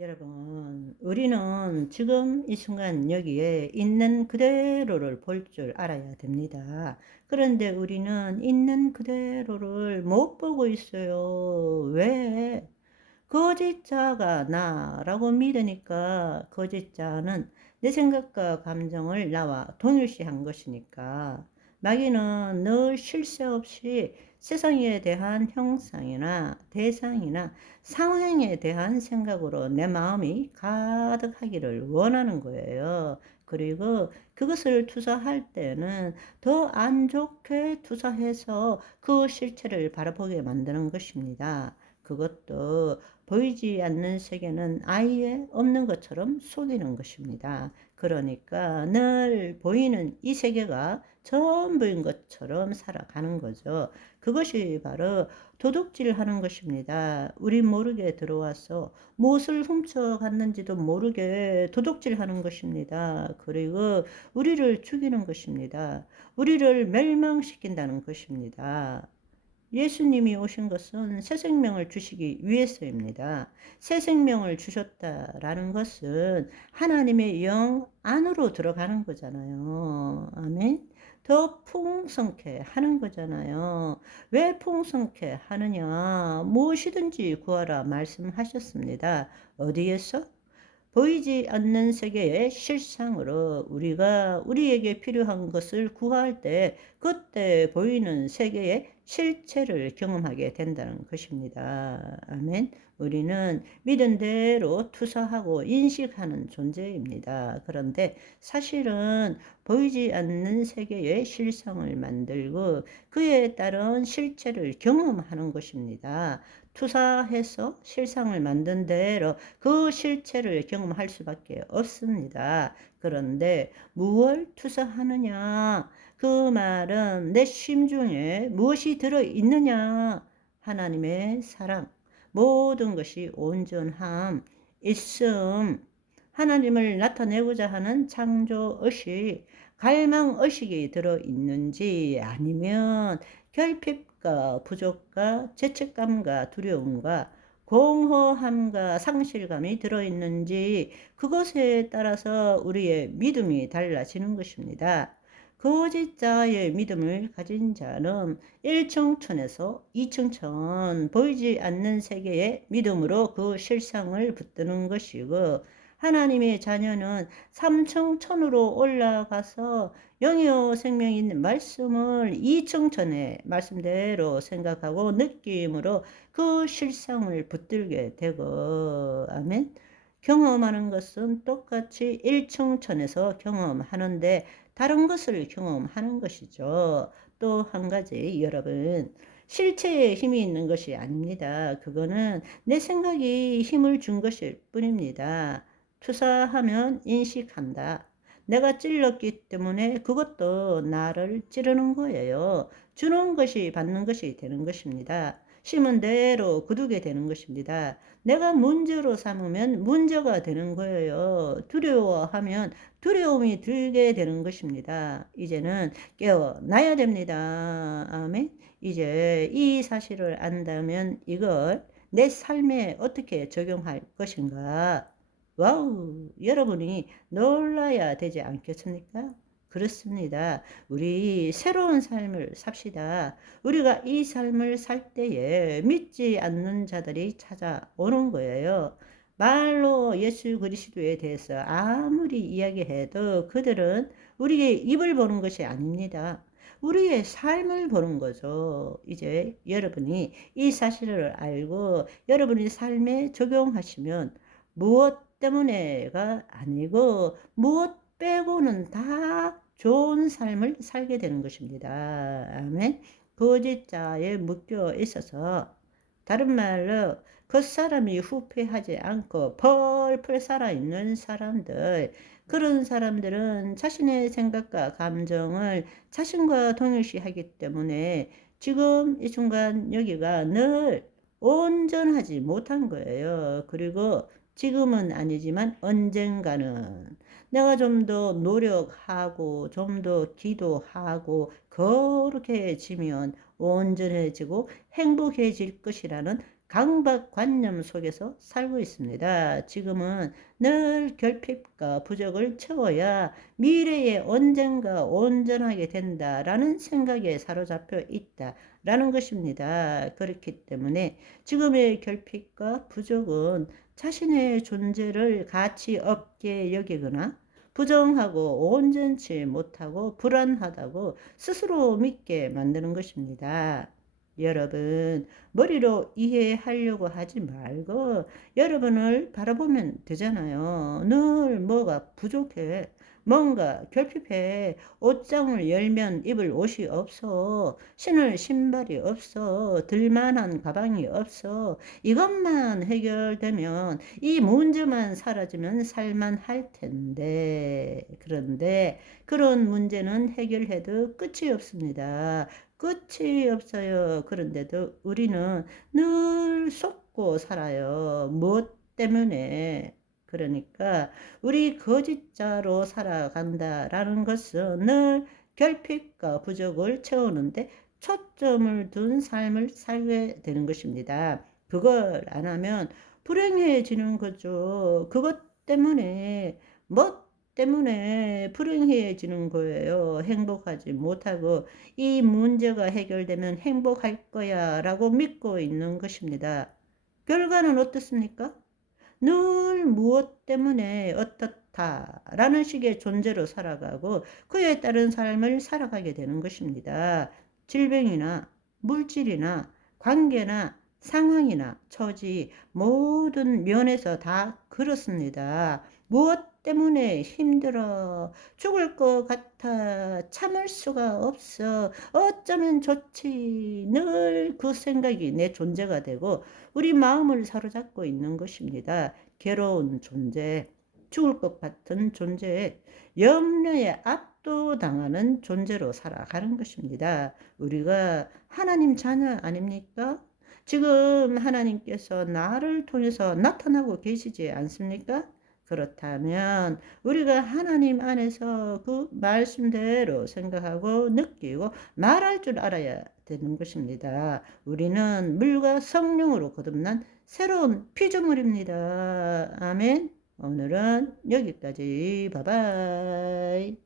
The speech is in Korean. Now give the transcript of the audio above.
여러분, 우리는 지금 이 순간 여기에 있는 그대로를 볼 줄 알아야 됩니다. 그런데 우리는 있는 그대로를 못 보고 있어요. 왜? 거짓자가 나라고 믿으니까 거짓자는 내 생각과 감정을 나와 동일시한 것이니까 마귀는 늘 쉴 새 없이 세상에 대한 형상이나 대상이나 상황에 대한 생각으로 내 마음이 가득하기를 원하는 거예요. 그리고 그것을 투사할 때는 더 안 좋게 투사해서 그 실체를 바라보게 만드는 것입니다. 그것도 보이지 않는 세계는 아예 없는 것처럼 속이는 것입니다. 그러니까 늘 보이는 이 세계가 전부인 것처럼 살아가는 거죠. 그것이 바로 도둑질 하는 것입니다. 우리 모르게 들어와서 무엇을 훔쳐갔는지도 모르게 도둑질 하는 것입니다. 그리고 우리를 죽이는 것입니다. 우리를 멸망시킨다는 것입니다. 예수님이 오신 것은 새 생명을 주시기 위해서입니다. 새 생명을 주셨다라는 것은 하나님의 영 안으로 들어가는 거잖아요. 아멘. 더 풍성케 하는 거잖아요. 왜 풍성케 하느냐? 무엇이든지 구하라 말씀하셨습니다. 어디에서? 보이지 않는 세계의 실상으로 우리가 우리에게 필요한 것을 구할 때 그때 보이는 세계의 실체를 경험하게 된다는 것입니다. 아멘. 우리는 믿은 대로 투사하고 인식하는 존재입니다. 그런데 사실은 보이지 않는 세계의 실상을 만들고 그에 따른 실체를 경험하는 것입니다. 투사해서 실상을 만든 대로 그 실체를 경험할 수밖에 없습니다. 그런데 무엇을 투사하느냐? 그 말은 내 심중에 무엇이 들어있느냐? 하나님의 사랑, 모든 것이 온전함, 있음, 하나님을 나타내고자 하는 창조의식, 갈망의식이 들어있는지 아니면 결핍과 부족과 죄책감과 두려움과 공허함과 상실감이 들어있는지 그것에 따라서 우리의 믿음이 달라지는 것입니다. 거짓자의 믿음을 가진 자는 1층천에서 2층천 보이지 않는 세계의 믿음으로 그 실상을 붙드는 것이고 하나님의 자녀는 3층천으로 올라가서 영이요 생명인 말씀을 2층천의 말씀대로 생각하고 느낌으로 그 실상을 붙들게 되고 아멘. 경험하는 것은 똑같이 1층천에서 경험하는데 다른 것을 경험하는 것이죠. 또 한 가지 여러분 실체에 힘이 있는 것이 아닙니다. 그거는 내 생각이 힘을 준 것일 뿐입니다. 투사하면 인식한다. 내가 찔렀기 때문에 그것도 나를 찌르는 거예요. 주는 것이 받는 것이 되는 것입니다. 심은 대로 거두게 되는 것입니다. 내가 문제로 삼으면 문제가 되는 거예요. 두려워하면 두려움이 들게 되는 것입니다. 이제는 깨어나야 됩니다. 아멘. 이제 이 사실을 안다면 이걸 내 삶에 어떻게 적용할 것인가? 와우, 여러분이 놀라야 되지 않겠습니까? 그렇습니다. 우리 새로운 삶을 삽시다. 우리가 이 삶을 살 때에 믿지 않는 자들이 찾아오는 거예요. 말로 예수 그리스도에 대해서 아무리 이야기해도 그들은 우리의 입을 보는 것이 아닙니다. 우리의 삶을 보는 거죠. 이제 여러분이 이 사실을 알고 여러분의 삶에 적용하시면 무엇 때문에가 아니고 무엇 빼고는 다 좋은 삶을 살게 되는 것입니다. 아멘. 거짓자에 묶여 있어서 다른 말로 그 사람이 후회하지 않고 펄펄 살아있는 사람들, 그런 사람들은 자신의 생각과 감정을 자신과 동일시하기 때문에 지금 이 순간 여기가 늘 온전하지 못한 거예요. 그리고 지금은 아니지만 언젠가는 내가 좀 더 노력하고 좀 더 기도하고 거룩해지면 온전해지고 행복해질 것이라는 강박관념 속에서 살고 있습니다. 지금은 늘 결핍과 부족을 채워야 미래에 언젠가 온전하게 된다라는 생각에 사로잡혀 있다라는 것입니다. 그렇기 때문에 지금의 결핍과 부족은 자신의 존재를 가치 없게 여기거나 부정하고 온전치 못하고 불안하다고 스스로 믿게 만드는 것입니다. 여러분, 머리로 이해하려고 하지 말고 여러분을 바라보면 되잖아요. 늘 뭐가 부족해. 뭔가 결핍해. 옷장을 열면 입을 옷이 없어. 신을 신발이 없어. 들만한 가방이 없어. 이것만 해결되면, 이 문제만 사라지면 살만할 텐데. 그런데 그런 문제는 해결해도 끝이 없습니다. 끝이 없어요. 그런데도 우리는 늘 속고 살아요. 무엇 때문에? 그러니까 우리 거짓자로 살아간다라는 것은 늘 결핍과 부족을 채우는데 초점을 둔 삶을 살게 되는 것입니다. 그걸 안 하면 불행해지는 거죠. 그것 때문에 뭐 때문에 불행해지는 거예요. 행복하지 못하고 이 문제가 해결되면 행복할 거야 라고 믿고 있는 것입니다. 결과는 어떻습니까? 늘 무엇 때문에 어떻다 라는 식의 존재로 살아가고 그에 따른 삶을 살아가게 되는 것입니다. 질병이나 물질이나 관계나 상황이나 처지 모든 면에서 다 그렇습니다. 무엇 때문에 힘들어 죽을 것 같아 참을 수가 없어 어쩌면 좋지 늘 그 생각이 내 존재가 되고 우리 마음을 사로잡고 있는 것입니다. 괴로운 존재, 죽을 것 같은 존재, 염려에 압도당하는 존재로 살아가는 것입니다. 우리가 하나님 자녀 아닙니까? 지금 하나님께서 나를 통해서 나타나고 계시지 않습니까? 그렇다면 우리가 하나님 안에서 그 말씀대로 생각하고 느끼고 말할 줄 알아야 되는 것입니다. 우리는 물과 성령으로 거듭난 새로운 피조물입니다. 아멘. 오늘은 여기까지. 바이바이.